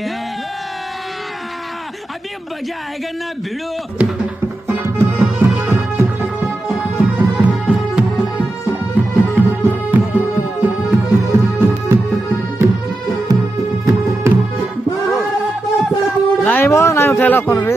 क्या? अभी मजा आएगा ना भिड़ो। नहीं वो नहीं उठेला फोन भी।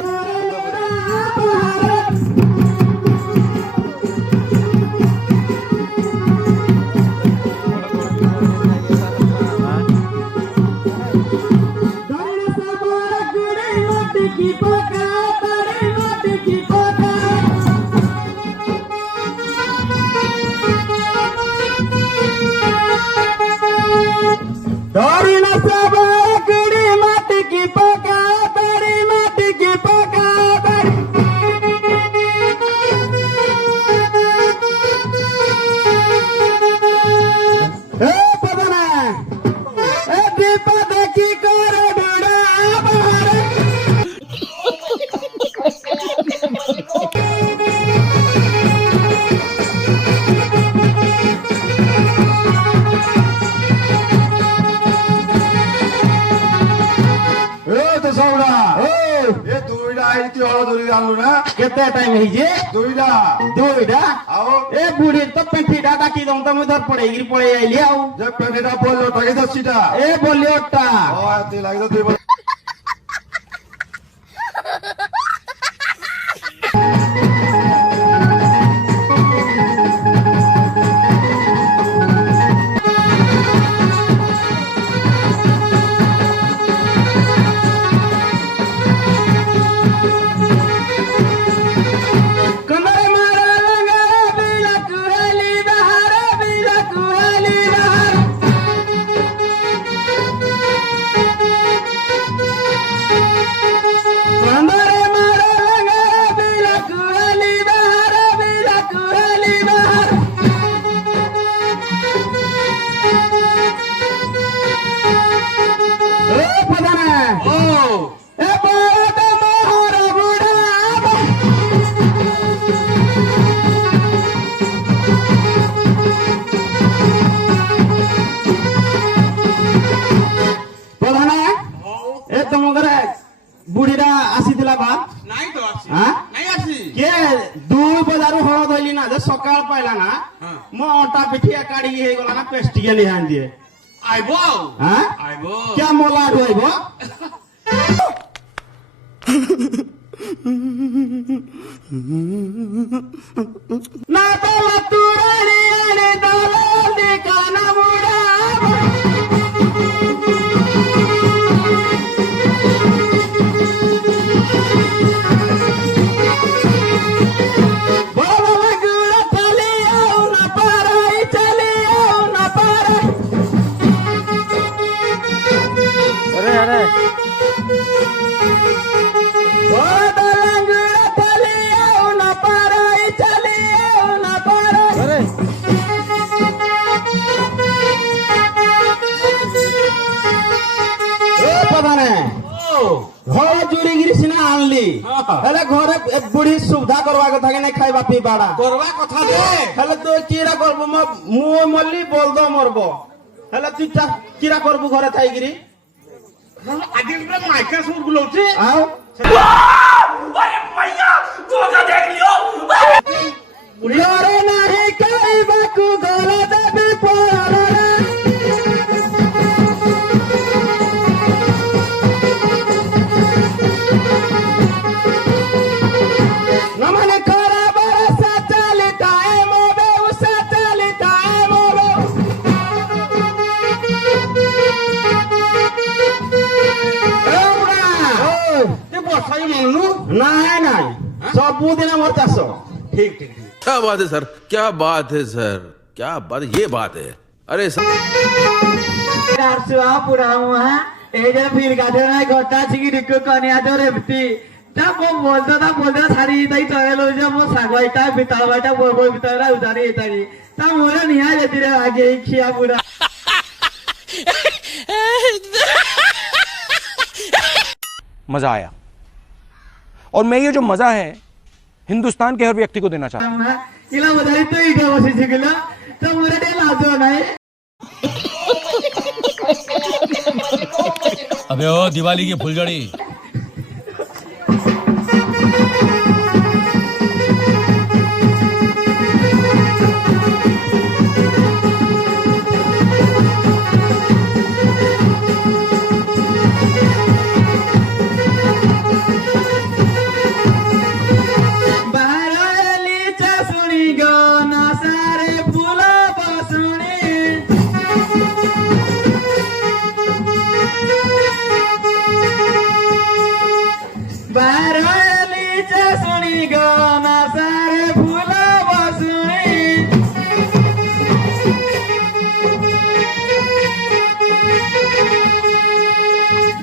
केते टाइम है जे दुईडा ए बुढ़ी तो पेंटीडा डाकी दम त धर पड़ेगी पड़े आइली आउ जे पेंटीडा बोलो टाके दसीटा ए बोलियोटा ओ आती लाग दो बुढ़ीरा आसी दिला बात नहीं तो आसी हां नहीं आसी के 2 बजारू हळ धइली ना जे सकाळ पाइला ना मो ओटा पिठिया काडी हे गला ना पेस्टिया लिहान दिए आइबो हां आइबो क्या मोला आइबो ना तो तुरानी आने दलाल दे काना मुड़ा घर चोरी गिरी सिना आनली हेले घरे बुढ़ी सुविधा करवा कथा के नहीं खाइबा पीबाड़ा करवा कथा दे हेले तो कीरा करबो मु मल्ली बोल दो मरबो हेले तू कीरा करबो घरे थाई गिरी आगे रे माइका सुर गुलोचे आओ अरे मैया तू का देख लियो घरे नहीं खाइबा को घरे देबे पड़ा ठीक ठीक क्या बात है सर, क्या बात है सर, क्या बात, ये बात है। अरे सर फिर घटा छिकी कनिया तो रेपती बोलता सारी चले लो मो सागवाईटा बितावाटा बोल बितारा उतारी इतारी मोर निहा लेती रे आगे खिया पूरा मजा आया और मैं ये जो मजा है हिंदुस्तान के हर व्यक्ति को देना चाहता हूँ। अबे ओ दिवाली की फुलझड़ी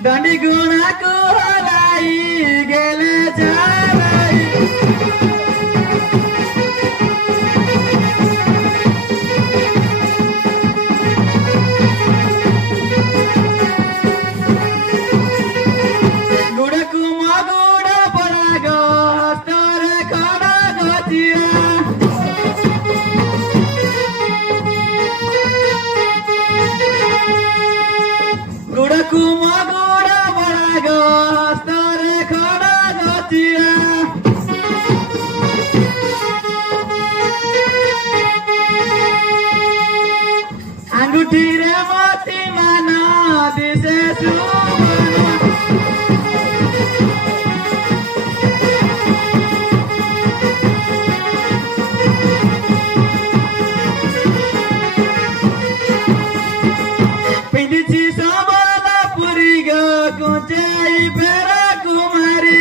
दंडी गुणा को हलाई गेले जालाई गुड़कु मगुड़ पड़ा गो हस्तरे खड़ा गचिया गुड़कु मगुड़ पड़ा गो हस्तरे खड़ा गचिया अंगूठी रे मोती माना दिसे सुमना पिंडिची सबला पुरी गो कुंचाई पेरा कुमारी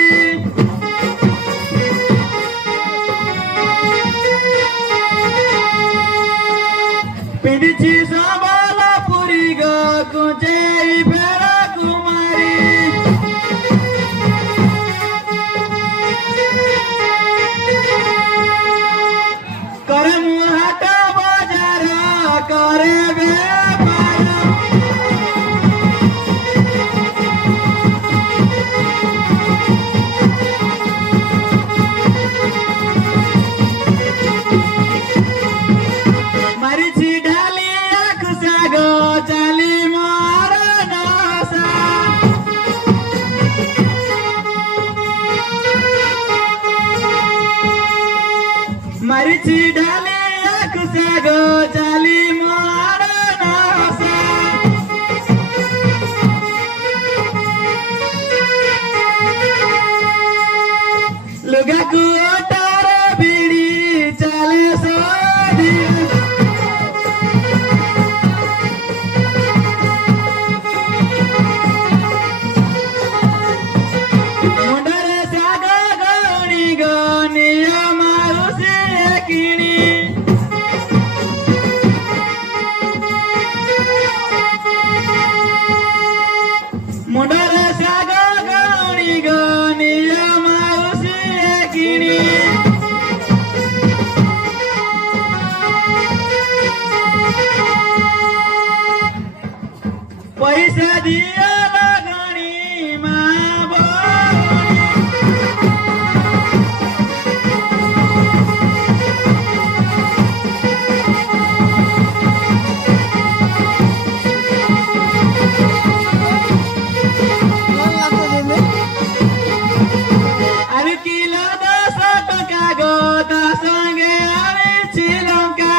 पिंडिची सबला पुरी गो कुंचाई पेरा कुमारी करे मुहाटा बाजार करे व्यापार मरीची ढाली खुशा गो चाली मार नासा मरीची ढाली खुशा गो चाली मार नासा लुगा को ओटार बीड़ी चाले सोदिया मुंडरे सागो गौणी गो नियम उसे किणी मुंडरे सागो गौणी गो नियम उसे किणी पैसा दिया लगनी माँ बाप अरे किलो 10 टका गो ता संगे आनी श्रीलंका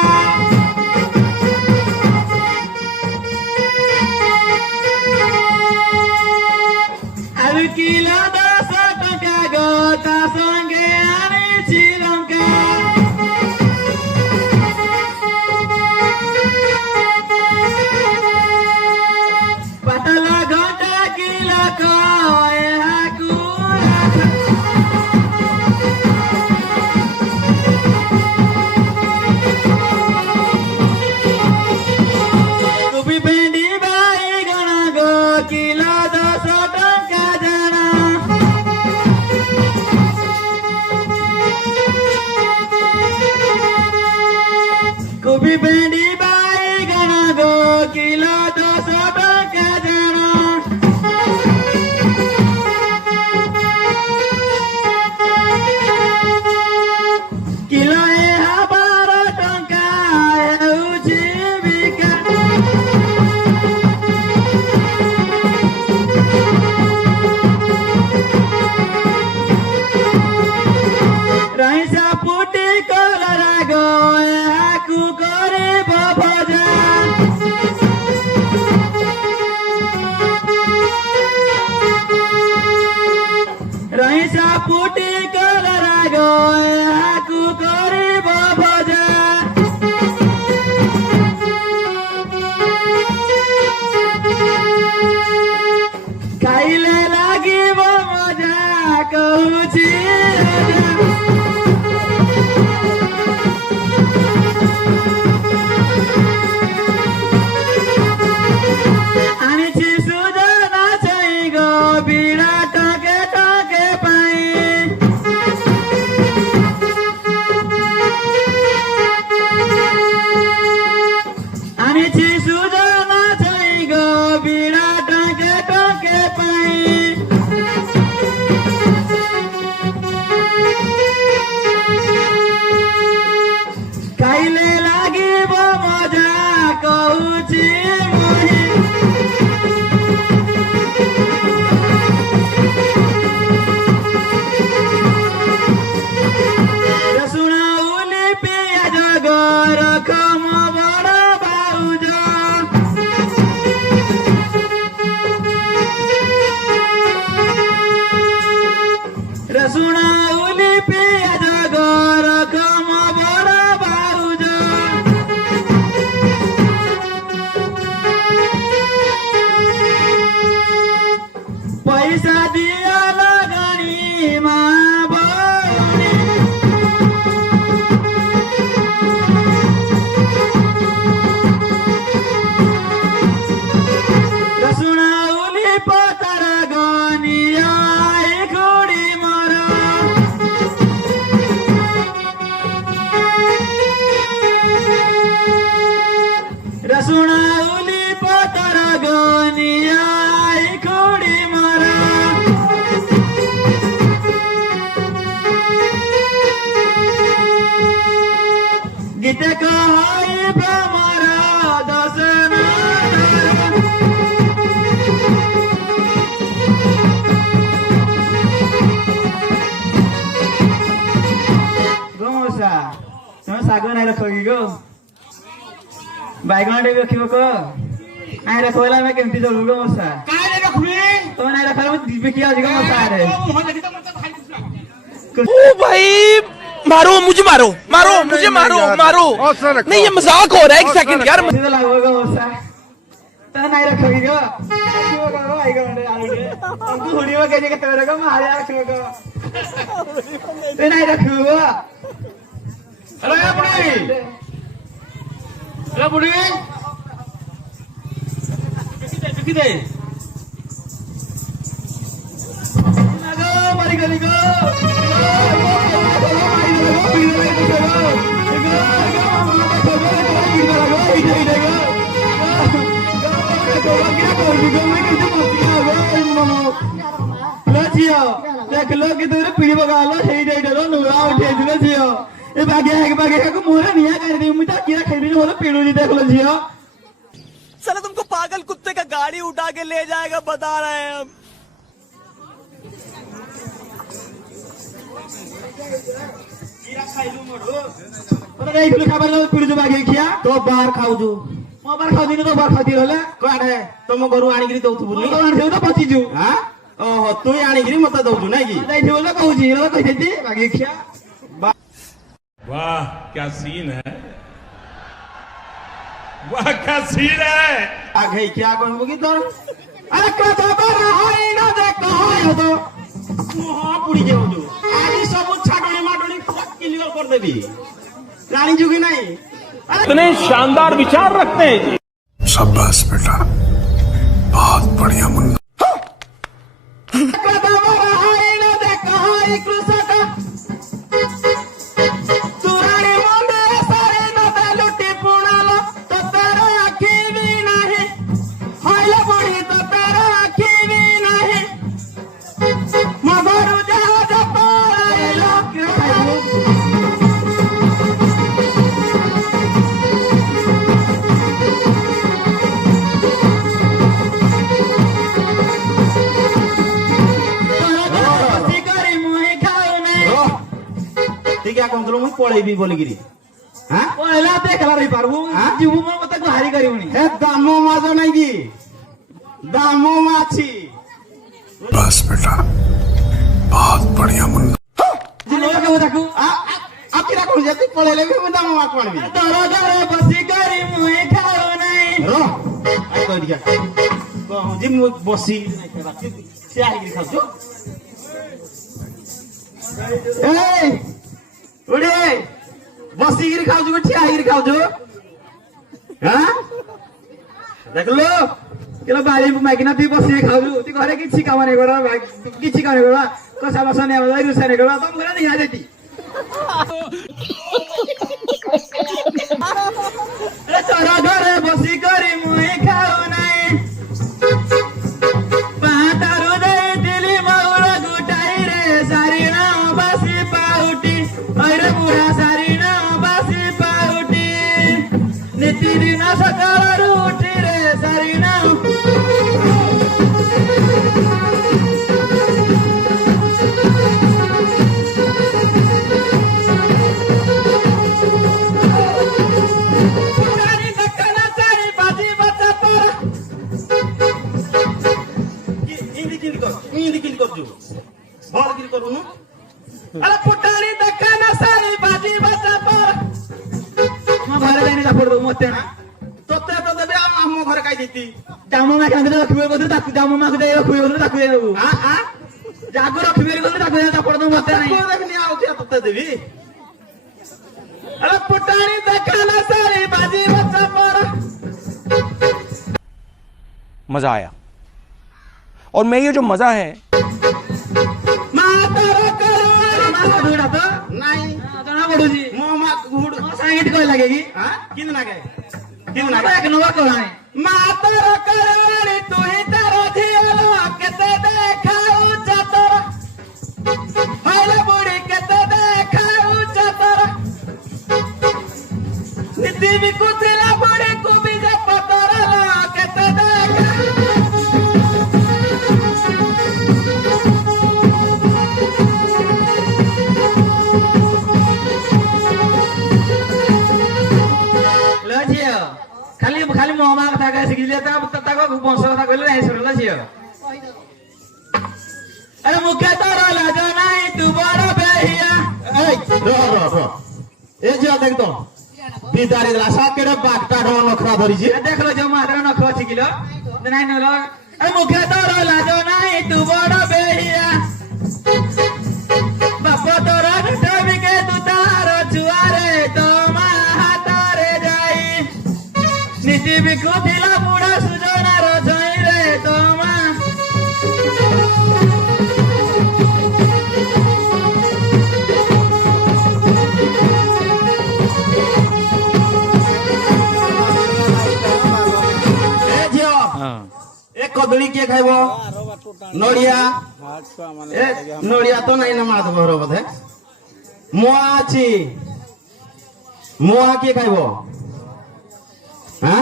अरे किलो 10 टका गो ता संगे आनी श्रीलंका पतला घंटा किलो को यहाँ कुआ कुबी भेंडी बाई गणा गो किलो 10 टका जाना कुबी भेंडी बाई गणा गो किलो 10 टका जाना किलो 12 टका ହେଉଛି ବିକା पैसा पुटी कर राग याकु करिब भजा खाइले लागिब मजा कहूची आनिछि सुजना चाहिँ गो बिना टके टके पाई आनिछि सुजना चाहिँ गो बिना टके टके पाई खाइले लागिब मजा कहूची मोही सुनाउली पियाज गर खम बड बाउज र सुनाउली पियाज गर खम बड बाउज पैसा दिया लगानीमा बढी सुनाउली पतर गनिया खुडी मर र सुनाउली पतर गनिया खुडी मर गीत कहै भ्रमर दर्शन गमोसा तुम साग नहीं रखो कि गो बैगन टे रखिबो को आई रखोला मैं केमती जलबो गमोसा काय रे रखबी तो नहीं रखला मैं दिबे किया जी गमोसा रे मुह देखि त मत खाइ दिसला ओ भाई मारो मुझे मारो मारो मुझे मारो मारो नहीं ये मजाक हो रहा है एक सेकंड यार सीधा लागो गमोसा तो नहीं रखो कि गो रखिबो को बैगन टे आलू टे हमको हुड़ीवा के के तेरे को मारिया रखिबो को ते नहीं रखिबो अरे बुढ़ी अरे बुढ़ी देखि दे नागो मरी गली गो देख लो कि तुम पीढ़ी बगा लो सही डरो नुरा उठे दिलो झियो ए बागे को मोरे निया कर दी मिटा किया खेदी मोरे पीड़ू जी देख लो झियो साला तुमको पागल कुत्ते का गाड़ी उठा के ले जाएगा बता रहे हैं हम। ओरे नहीं खुले खाबर लो पीड़ू जो बागे खिया तो बाहर खाऊ जो मो बार खादी न तो बार खादी रहले काढे तुम गरु आनी गिरी दउथु बुली तो आन तो पची जू हां ओहो तू आनी गिरी मत दउथु नै की नहीं थी बोला कहू जी रो कह दी बागे खिया वाह क्या सीन है वाह क्या सीन है आगे क्या कहबो की तोर अरे कतो पर हाई न दे कहो तो मुह पुड़ी जाऊ जो आजी सब छाटणी माटणी क्लियर कर देबी रानी जुगी नहीं इतने शानदार विचार रखते हैं जी शाबाश बेटा बहुत बढ़िया मुन्ना कतो पर हाई न दे कहो कृषक तुरानी मुंडे सारे न दे लुटी पुणालो तो तेरा आखी भी नहीं हाइले बड़ी तो तेरा आखी भी नहीं मगरू जहाज पाराइलो शिकारी मुहे खाओ नहीं ठीक है कहतलो मु पळेबी बोली गिरी हां पहला देखला रही पारबू जीवू मो मत हारी करिवनी हे दामो माजो नहीं की दामो माछी बस बेटा बहुत बढ़िया मुन्ना। किरा कौन जाती पळेले भी मैं दाम माक मानबी दर दर बसी करी मुई खाओ नहीं रो आई कह दिया को जे मु बसी नहीं खेबा से आइ गिरी खाजो ए उडे बसी गिरी खाजो के ठिया गिरी खाजो हां देख लो केला बारी मागिना ती बसी खाऊ ती घरे किछि काम नहीं करा किछि काम नहीं करा कसा बसा नहीं होला रुसा नहीं करा तुम घरे नहीं आ जाती तोरा घरे बसी करी मुई खाऊ नहीं पातारू दे दिली मौरा गुटाई रे सारी ना बसी पाउटी अरे बुढ़ा सारी ना बसी पाउटी नीति दिन सकाळ उठी रे सारी ना भर गिरी करू न अरे पुटानी देखा ना सारी बाजी बचा पर म घरे जाइने जा पडो मते ना तोते तो देबे हम घर काई देती जामो मा कांदे रखिबे बदु ताकु जामो मा दे रखिबे बदु ताकु देबो हां हां जागो रखिबे बदु ताकु जा पडो मते नाही को देखनी आउथिया तोते देबी अरे पुटानी देखा ना सारी बाजी बचा पर मजा आया। और मैं ये जो मजा है नहीं जना पडुजी मो मा गुड सांगित कोई लागेगी हां किन नागे एक नवा कोळाय मातर करवाणी तू ही तारो झियालो केते देखाऊ चतर हाले बुडी केते देखाऊ चतर नीति बिकुथिला बुडी कुबी जे पतरला केते देखा खाली खाली मोमा कथा काय सिकिले ता ताको बंश कथा कहले नाही सुनला छियो अरे मुखे तोरा लाज नाही तू बड़ बेहिया ए रो ए जे देख तो बिदारी रासा केडे बागटा ढो नखरा धरी जे देख लो जो मात्र नखो सिकिलो नाही नलो अरे मुखे तोरा लाज नाही तू बड़ बेहिया बाप तोरा ढबी के तू तार छुआरे तो मा हातारे जाई नीति बिकुथिला बुढ़ा सुजना रजई रे तोमा ए जियो एक कदली के खाइबो नडिया ए नडिया तो नहीं ना मात घर बोधे मुआ अछि मुआ के खाइबो हां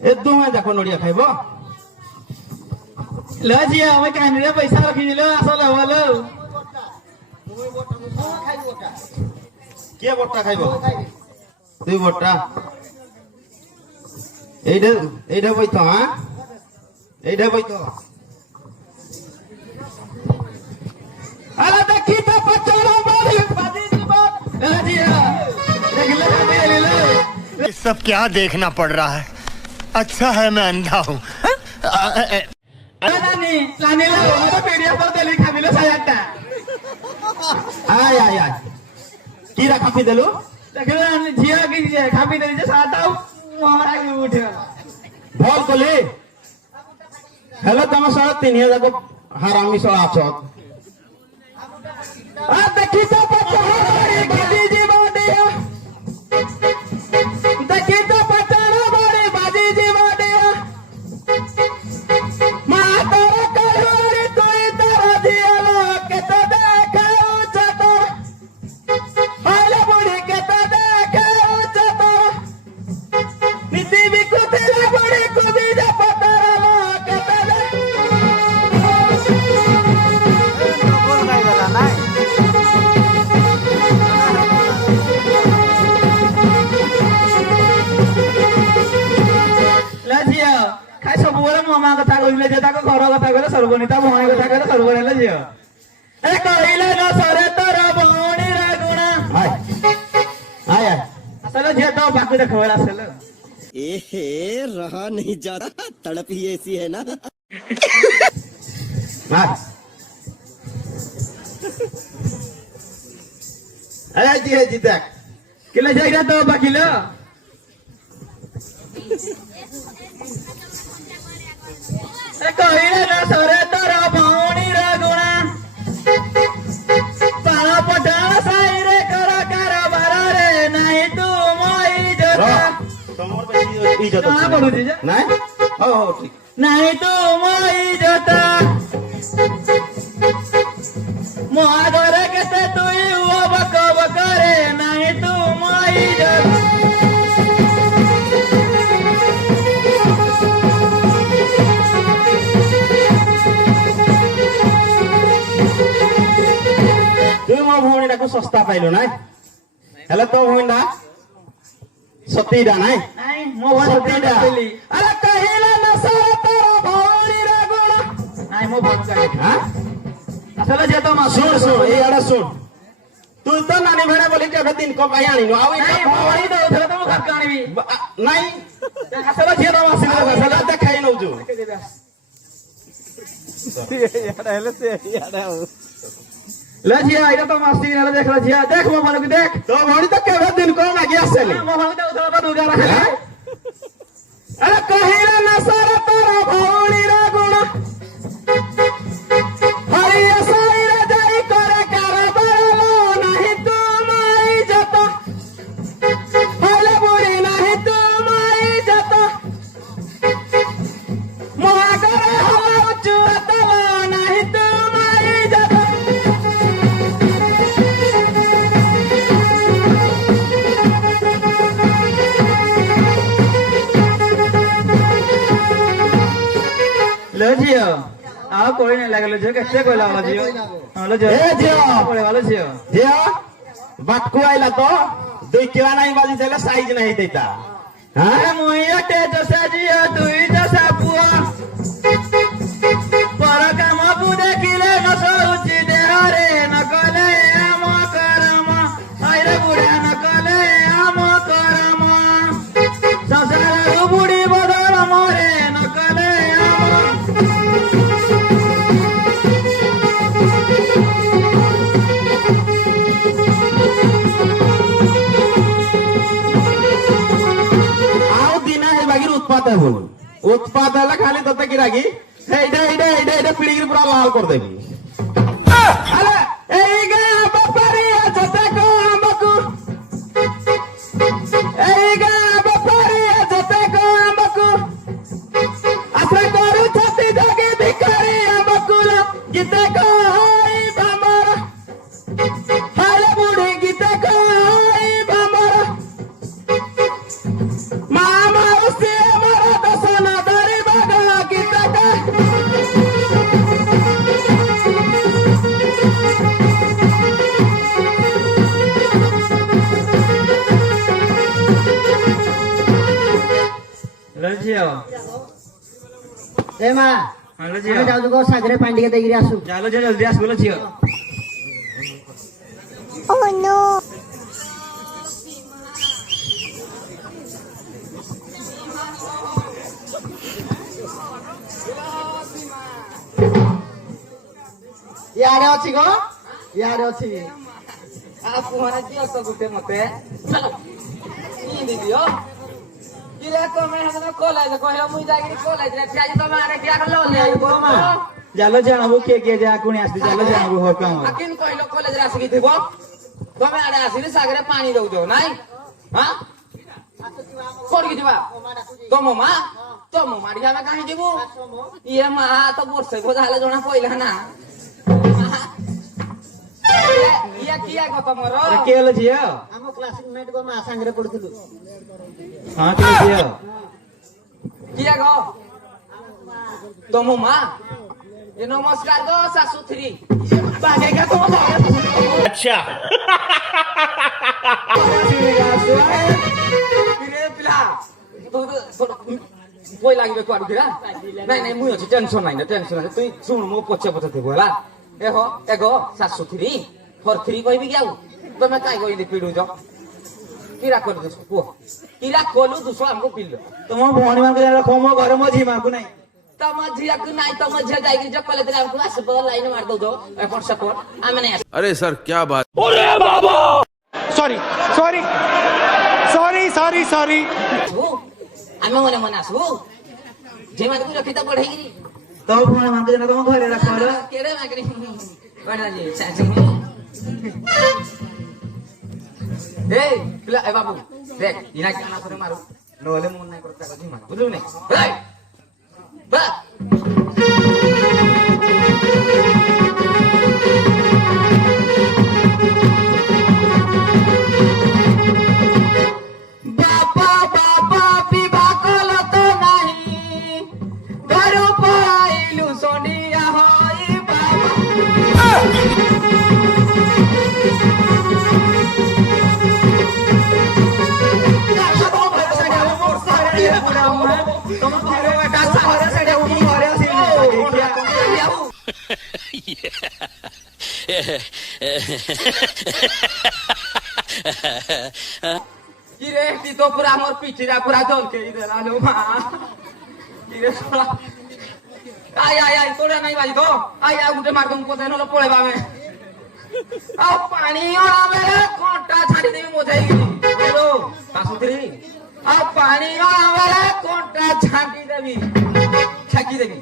ए दुमे जाको नडिया खाइबो लजिया मैं कानरे पैसा रखी दिलो असला वालो के बट्टा खाइबो दुई बट्टा एडे बैठ हां एडे बैठ अरे देखी तो पचड़ो बारी बाजी जीवन लजिया देख ले खाते ले लो ये सब क्या देखना पड़ रहा है। अच्छा है मैं अंधा हूँ। अरे नानी लानी लो अरे पीडिया पर देली खाबिलो सायाटा आय आय आय की रखा पी देलु देख ले झिया की जे खाबी देली जे साटा मोहरा की उठे भल कली हेलो तम सारा 3000 को हरामी सो आछो आ देखी तो पचड़ो बारी बाजी जीवन दिया देखी तो पचड़ो बारी बाजी जीवन दिया मातर करवाणी तोई तारो झियालो केते देखाऊ चतर हाले बुडी केते देखाऊ चतर नीति बिकुथिला बुडी कुबी जे पतरला केते लजिया खाइ सब बोले मामा कथा कइले जे ताको घर कथा कइले सर्वनिता भणी कथा कइले सर्वनेला जियो ଏ କହିଲେ ନ ସରେ ତୋର ଭଉଣୀର ଗୁଣ ଆଏ ଆଏ ଆଏ আসলে ঝিଅ তো বাকি দেখো আসলে ए रहा नहीं जाता तड़प ही ऐसी है ना আয় আয় জি দেখ কিলে যাইরা তো বাকি লো এ কইলে না সরে তোর ভৌণীর গুণ পাড়া পটাল সাইরে কর কারবার রে নাই তু মই জতা তোমার বেশি ইজ্জত না বলুছি যে নাই হো ঠিক নাই তু মই জতা মহাগরে কেতে তুই ও বক বকরে নাই তু মই জতা তুই ମୋ ଭଉଣୀଟାକୁ ଶସ୍ତା ପାଇଲୁ ନାଇଁ ହେଲେ ତୋ ଭଉଣୀଟା ସତୀଟା ନାଇଁ ନାଇଁ ମୋ ଭଉଣୀ ସତୀଟା କହିଲି ଆରେ କହିଲା ନା ସର ତୋର ଭଉଣୀର ଗୁଣ ନାଇଁ ମୋ ଭଉଣୀ କହିଲି ହାଁ আসলে যে তো মাসু ଶୁଣ ଏଇ ଆଡେ ଶୁଣ ତୁ ତ ନାନୀ ଭେଣା ବୋଲି କେବେ ଦିନକ ପାଇଁ ଆଣିନୁ ଆଉ ନାଇଁ ଭଉଣୀ ଦଉଥିଲେ ତ ମୁଁ ଘର ଆଣିବି ନାଇଁ আসলে ଝିଅ ତ ମାସୁ ହେଲେ ଦେଖାଇ ନଉଛୁ লে ঝিଅ ଏଇଟା ତ ମାସି ନେଲେ ଦେଖ ଝିଅ ଦେଖ ମୋ ଭଉଣୀକୁ ଦେଖ ତୋ ଭଉଣୀ ତ କେବେ ଦିନକ ମାଗି ଆସେନି ମୋ ଭଉଣୀ ଦଉଥିଲା ତ ଦୁଗାର ହେଲା ଆରେ କହିଲା ନା ସର ତୋର ଭଉଣୀର ଗୁଣ ହରିଆ ସାଇରେ ଯାଇ କରେ କାରବାର ନାହିଁ ତୁ ମାଇ ଯତ ହେଲେ ବୁଢ଼ୀ ନାହିଁ ତୁ ମାଇ ଯତ ମହାଗରେ ହବା ଉଚ୍ଚୁ ତଲ ନାହିଁ ତୁ ମାଇ ଯତ ଲେ ଝିଅ ଆଉ କହି ନାଇଁ ଲାଗିଲ ଝିଅ କେତେ କହିଲା ବାଲା ଝିଅ ହଁ ଲେ ଝିଅ ଏ ଝିଅ ପଳେଇ ଗଲ ଝିଅ ଝିଅ ବାଟକୁ ଆଇଲା ତ ଦୁଇ କିଲା ନାହିଁ ବାଜି ଦେଲେ ସାଇଜ ନାହିଁ ଦେଇତା ଆରେ ମୁଇଁ ଏଟେ ଜସା ଝିଅ ଦୁଇ ଜସା ପୁଅ ପର କାମକୁ ଦେଖିଲେ ନ ସହୁଛି ଦେହରେ ନ କଲେ ଆମ କରମ ଆଇରେ ବୁଢା ନ କଲେ ଆମ କରମ ସଂସାରରୁ ବୁଢୀ ବଦଳ ମରେ ନ କଲେ ଆମ ଆଉ ଦିନ ହେବାଗିରି ଉତ୍ପାତ ହେବୁନି ଉତ୍ପାତ ହେଲେ ଖାଲି ତତେ କିରାକି ଏଇଟା ପିଡ଼ିକିରି ପୁରା ଲାଲ କରିଦେବି ଆରେ ଏଇ ଗାଁ ବେପାରିଆ ଯେତେ ଆମକୁ ଏଇ ଗାଁ ବେପାରିଆ ଯେତେ ଆମକୁ ଆଶା କରୁଛନ୍ତି ଜଗି ଭିକାରୀ ଆମକୁ ଗୀତେ କହି ଆମର ହେଲେ ବୁଢୀ ଗୀତେ କହି ଆମର ମା ମାଉସୀ ଆମର ଦଶନ ଧରିବ ଗୀତେ ଲେ ଝିଅ ए मा ହଁ ଲେ ଝିଅ जाऊ को सागरे पानी के देगिरी आसु ଚାଲ ଝିଅ ଜଲ୍ଦି ଆସିବ ଲେ ଝିଅ यारे अछि गो यारे अछि আপু মানে কি অত গুতে মতে ই দিদিও কিলা কমে হাতে কলেজ কহে মুই যাইরি কলেজ রে আজ তো মারে কি আর লো লে মা জালো জানাবো কে যা কোনি আসতি জালো জানাবো হ কাম আকিন কইলো কলেজ রে আসি থিব তুমি আড়ে আসিলে সাগরে পানি দউছ নাই হ্যাঁ কোন কি দিবা তোমো মা মারি আমি কাহি দিব ইয়ে মা তো বর্ষে বোঝালে জনা পইলা না ইয়া কিয়া গো তমর কে হলো ঝিও हम क्लासमेट को मा संगरे पढुथलु হ্যাঁ কে ঝিও কিয়া গো তোমো মা এ নমস্কার গো শাশুত্রী বাগে গা তো अच्छा রে পিলা তো কই লাগবে কোয়াড় দিরা নাই নাই মুই আছে টেনশন নাই না টেনশন নাই তুই শুন মো পছে পছে দেব হলা एहो एगो 703 43 कहबी कि आउ तमे काई कहली पीडू जो किरा कर दस को किरा कोलु दुसो हमको पिल्लो तुम भौणी मान के रखो मो घर मो झीमा को नहीं तम झिया को नाही तम झिया जाई कि जब पले हमको आस बल लाइन मार दो दो एपन सपोर्ट आमे नहीं अरे सर क्या बात। Sorry sorry sorry sorry sorry आमे मने मने आसु जे मार को रखिता पढ़ेगी तो भौणी मान के तुम घरे रखो रे केड़े मागरी बड़ा जी चाची ए पिला ए बाबू देख इना क्या ना करे मारू नोले मन नाही करता कधी मारू बुझू नाही ए बा बाबा बाबा पिबा कल तो नाही घर पाइलु सोनिया होई बाबा इरे ती तो पूरा मोर पिठीरा पूरा जल के इधर आलो मां इरे सोला आय आय आय तोड़ा नहीं बाजी तो आय आ गुटे मार दूं को देनो पळेबा में आ पानी ओला मेरे कोंटा छाड़ी देबी मोजाई हेलो सासुत्री आ पानी ओला मेरे कोंटा छाड़ी देबी छाकी देबी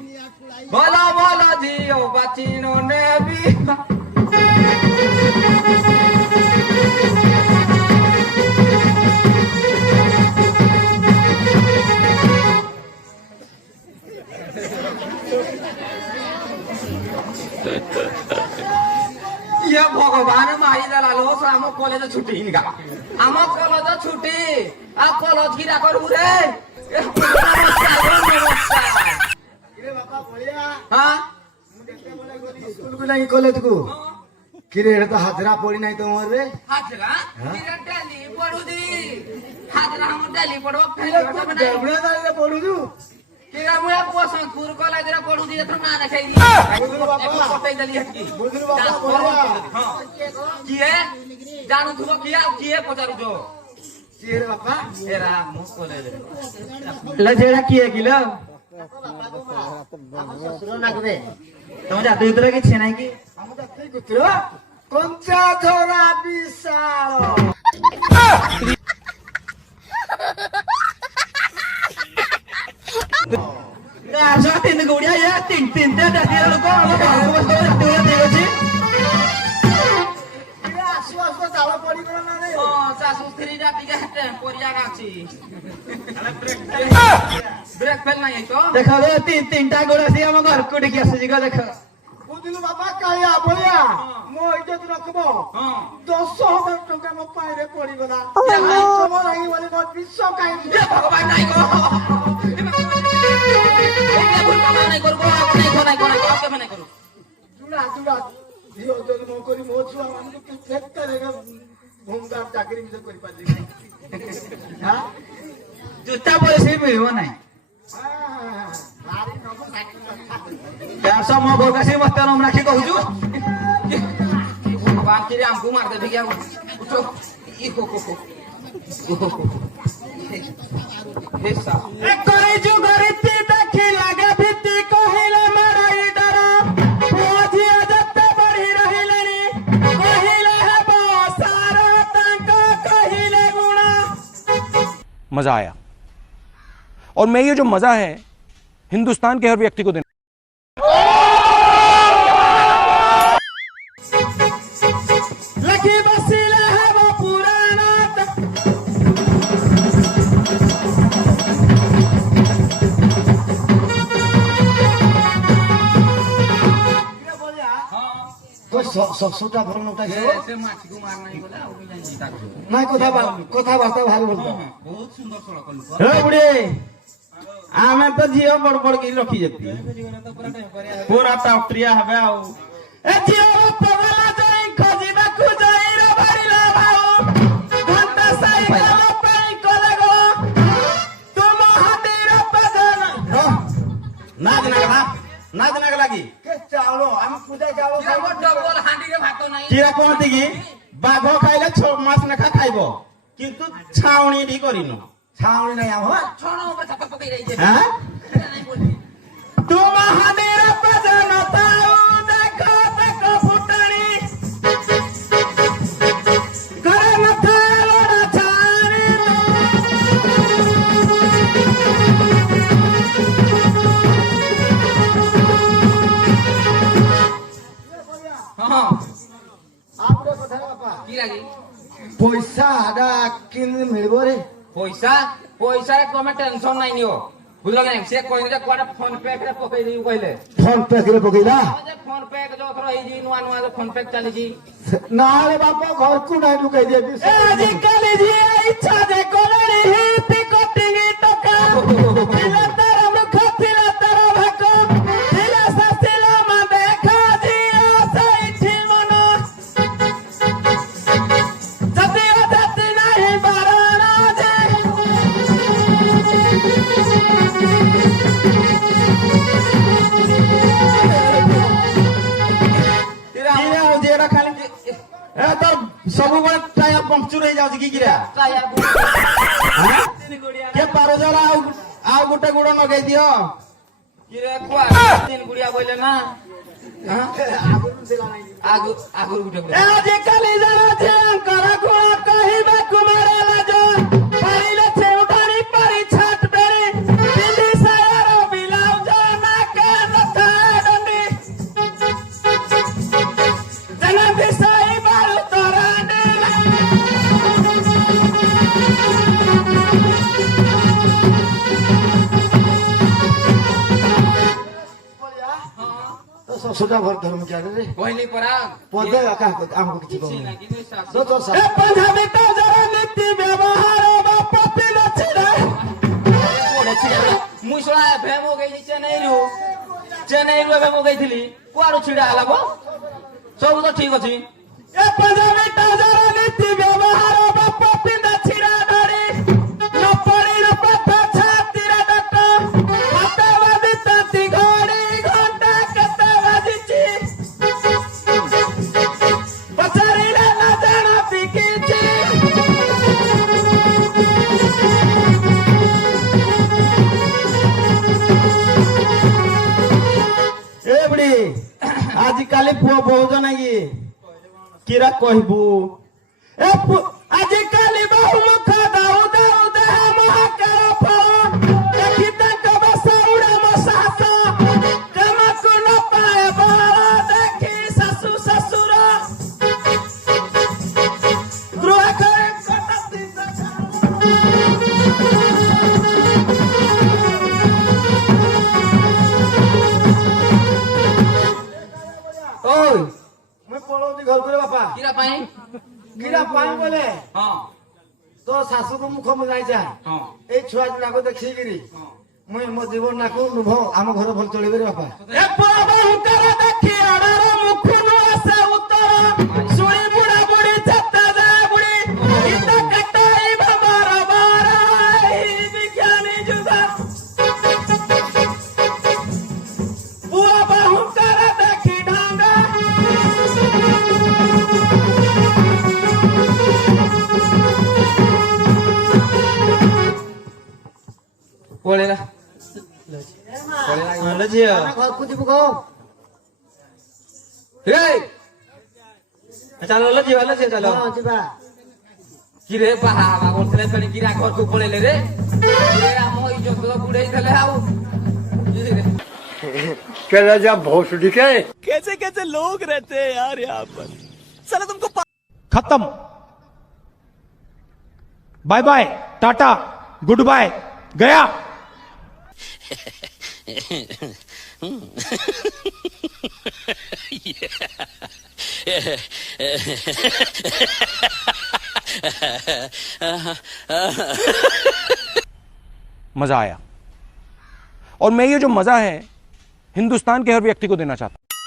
बोलो बोलो जियो बाचिनो नेबी ये भगवान मारी देला लो आम कॉलेज छुट्टी इनका आम कॉलेज छुट्टी आ कॉलेज की करू रे हाँ स्कूल को नहीं कॉलेज को किरे तो हाजरा पड़ी नहीं तुम रे हाजरा मेरा डेली पढ़ू दी हाजरा हम डेली पढ़ो डेबड़ा पढ़ू तू किरा मुया बसंतपुर कॉलेज रे पढ़ू दी तो ना रखाई दी पटाई दली हटकी हां किए जानू थुबो किया किए पचारू जो किरे बापा एरा मो कॉलेज लजेड़ा किए किलो ससुर ना करे तुम जाते उतरे कि छेनाई की हम जाते कुतरो कंचा धरा विशाल आशा तीन गोड़िया ये तीन तीन ते जाती है लोगों हम बाहर बस तो जाते हुए देखो जी ये आसवास को जाला पड़ी गला ना रे ओ सासुत्री रा टिके टेम्पोरिया गाची ब्रेक फेल नहीं तो देखो रे तीन तीन टा गोड़ा से हम घर को डिकी आसे जीगा देखो बुझलु बाबा काया बोलिया मो इते तू रखबो हां 10,000 टका मो पाइरे पड़ी गला तुम रही वाले बहुत विश्व काई ये भगवान नहीं को ये भूल काम नहीं करबो नहीं को के मैं नहीं करू जुड़ा जुड़ा दियो तो मो करी मो छुआ मान को फेक करेगा भूमदार चाकरी में करी पाली हां जूता पैसे मिलबो नहीं क्या सब मो गोका से मत नाम राखी कहू भगवान के हमको मार दे क्या उठो ई हो हे सा करे जो गरीबी देखी लागे भीति कहिले मराई डरा पोजी अजत बढ़ी रहिलनी कहिले है सारा तांका कहिले गुणा। मजा आया और मैं ये जो मजा है हिंदुस्तान के हर व्यक्ति को देना लखी बसीले है वो पुराना तो ससुटा भरन उठाइছো से माछी को मार नहीं बोला और नहीं जीता নাই কথা বার্তা ভালো বলতো बहुत सुंदर सड़क कलु ए बुढ़े आमे तो जियो बड़ बड़ की रखी जती पूरा टाउट्रिया हबे आउ ए जियो पगला जाई खोजी ना खुजाई रे बारीला भाऊ घंटा साइकिल पे कोले गो तुम हाथी रे पगन नाच ना खाना लगी के चावल हम पूजा चावल କିରା ମୋ ଡବଲ ହାଣ୍ଡିରେ ଭାତ ନାହିଁ କିରା କହନ୍ତି କି ବାଘ ଖାଇଲେ 6 ମାସ ଲେଖା ଖାଇବ କିନ୍ତୁ ଛାଉଣି ଟି କରିନ छावनी नहीं हम ଛଣ ଉପରେ ଛାତ ପକେଇ ଦେଇଛେ ହାଁ ସେଟା ନାହିଁ ବୋଲି ତୁ ମହାବୀର ପଜନ ତାଉ ଦେଖ ଦେଖ ଫୁଟଣି करे मथा लोड़ा छाणी ହଁ आपको कथा बापा କିରା କି पैसा आडा किन मिलबो रे ପଇସା ପଇସାରେ ତମେ ଟେନସନ ନାହିଁ ନିଅ ବୁଝିଲ କି ନାହିଁ ସେ କହିଲେ ଯେ କୁଆଡେ ଫୋନ ପେ ରେ ପକେଇ ଦେବି କହିଲେ फोन पे करे पकेला ଫୋନ ପେ ଯୋଉ ଥର ହେଇଛି ନୂଆ ନୂଆ ଯୋଉ ଫୋନ ପେ ଚାଲିଛି ना रे बापा घर को नहीं लुकाई दे ଆଜିକାଲି ଝିଅ ଇଚ୍ଛା ଯେ କଲେଣି ହିପି କଟିଙ୍ଗି ଟକା ଥିଲା ତାର ମୁଖ ଥିଲା ତାର ଭାକ ଥିଲା ଶାଶିଲ ମା ଦେଖା ଝିଅ ସେଇଠି ମନ ଯଦିଓ ଜାତି ନାହିଁ ବାରଣ ଯେ କିରା ହଉଛି ଏଟା ଖାଲି ଏ ତୋର ସବୁବେଳେ ଟାୟାର ପମ୍ପଚର ହେଇଯାଉଛି କି କିରା କେ ପାରଜରା ଆଉ ଗୋଟେ ଗୋଡ ନଗେଇ ଦିଅ କିରେ କୁଆ ତିନ ଗୁଡିଆ ବୋଇଲେ ନା ଆଗରୁ ଗୋଟେ ଗୁଡିଆ ଆଜିକାଲି ଜଣ ଝିଅଙ୍କର କୁଆ କହିବାକୁ ମାରେ ଲାଜ ପାଇଲେ ଛେଉଟାଣି ପାରି ଛାଟ ବେରି ପିନ୍ଧି ସାୟାର ବିଲାଉଜ ନାକେ ନଥାଏ ଡଣ୍ଡି ଜନନ୍ତି ସାଇ ବାରୁ ତରାଣ୍ଡି तो ससुरा भर धर्म क्या रे କହିଲି ପରା पदे का हमको किछि କିଛି कहू ନାହିଁ କିନ୍ତୁ ଶାଶୁ दो तो ଏ ପଞ୍ଜାବୀ ତ ଜର ନୀତି ବ୍ୟବହାର ବାପ ପିଲା ଛିଡ଼ା ମୁଇଁ ଶଳା ଏବେ ମଗେଇଛି ଚେନ୍ନାଇରୁ ଏବେ ମଗେଇଥିଲି କୁଆଡୁ ଛିଡା ହେଲା ବୋ ସବୁ ତ ଠିକ ଅଛି ଏ ପଞ୍ଜାବୀ ତ ଜର ନୀତି ବ୍ୟବହାର ବାପ ପିଲା ଛିଡ଼ା ଧରି ନ ପଡି ନ ପାଠ ଛାତିରେ ଡଟ ହାତ ବାଜି ତାତି ଘଡ଼ି ଘଣ୍ଟା କେତେ ବାଜିଛି ପଚାରିଲେ ନ ଜାଣନ୍ତି କିଛି ଏ ବୁଢୀ ଆଜିକାଲି ପୁଅ ବହୁଛ ନାଇଁ କି କିରା କହିବୁ ଏ ଆଜିକାଲି ବହୁ ମୁଖ ଦାଉ ଦାଉ ଦେହ ମହାକାର ଫଳ ଦେଖି ତାଙ୍କ ବେଶ ଉଡେ ମୋ ସାହସ କାମକୁ ନ ପାଏ ବଳ ଦେଖି ଶାଶୁ ଶ୍ୱଶୁର ଗୃହ କରି କଟନ୍ତି ओय मैं पळौती घर को रे बापा କିରା ପାଇଁ किरा पाई बोले ହଁ तो सासू को मुख मुजाई जा ହଁ ए छुआ जुड़ा को देखी गिरी मुई मो जीवन नाको नुभव आम घर भल चलिबे रे बापा ए बहुकर देखी अडर मुखुनु आसे उतर सुणी बुढ़ा बुढ़ी चत्ता जा बुढ़ी गीत कटाई बार बार विज्ञानी जुगा बुआ बहुकर देखी ढांगा ପଳେଇଲା हेलो जियो घर को जीव को ରେ चलो हेलो जियो चलो हां जीवा କିରେ ବାହା ହବା କରୁଥିଲେ ଫେଣି କିରା ଘରକୁ ପଳେଇଲେ ରେ କିରେ ଆମ ଇଜ୍ଜତ ବୁଡେଇ ଦେଲେ ଆଉ चला जा भोसड़ी के कैसे कैसे लोग रहते हैं यार यहाँ पर साला तुमको खत्म bye bye tata goodbye गया मजा आया और मैं ये जो मजा है हिंदुस्तान के हर व्यक्ति को देना चाहता हूं